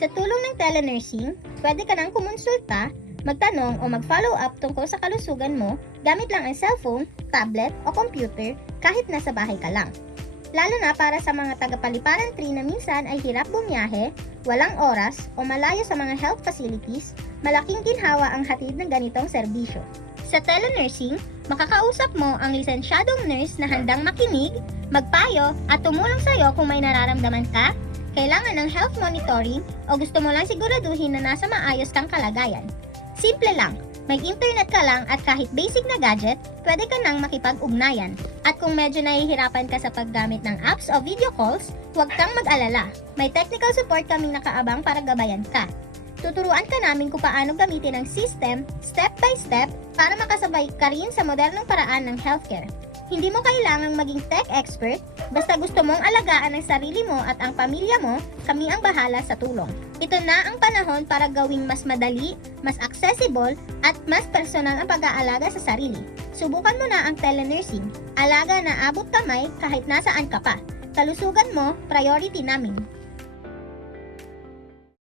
Sa tulong ng telenursing, pwede ka nang kumonsulta, magtanong o mag-follow up tungkol sa kalusugan mo gamit lang ang cellphone, tablet o computer kahit nasa bahay ka lang. Lalo na para sa mga taga-Paliparan 3 na minsan ay hirap bumiyahe, walang oras o malayo sa mga health facilities, malaking ginhawa ang hatid ng ganitong serbisyo. Sa telenursing, makakausap mo ang lisensyadong nurse na handang makinig, magpayo at tumulong sa iyo kung may nararamdaman ka, kailangan ng health monitoring o gusto mo lang siguraduhin na nasa maayos kang kalagayan. Simple lang, may internet ka lang at kahit basic na gadget, pwede ka nang makipag-ugnayan. At kung medyo nahihirapan ka sa paggamit ng apps o video calls, huwag kang mag-alala. May technical support kaming nakaabang para gabayan ka. Tuturuan ka namin kung paano gamitin ang system step by step para makasabay ka rin sa modernong paraan ng healthcare. Hindi mo kailangang maging tech expert, basta gusto mong alagaan ang sarili mo at ang pamilya mo, kami ang bahala sa tulong. Ito na ang panahon para gawing mas madali, mas accessible, at mas personal ang pag-aalaga sa sarili. Subukan mo na ang telenursing. Alaga na abot kamay kahit nasaan ka pa. Kalusugan mo, priority namin.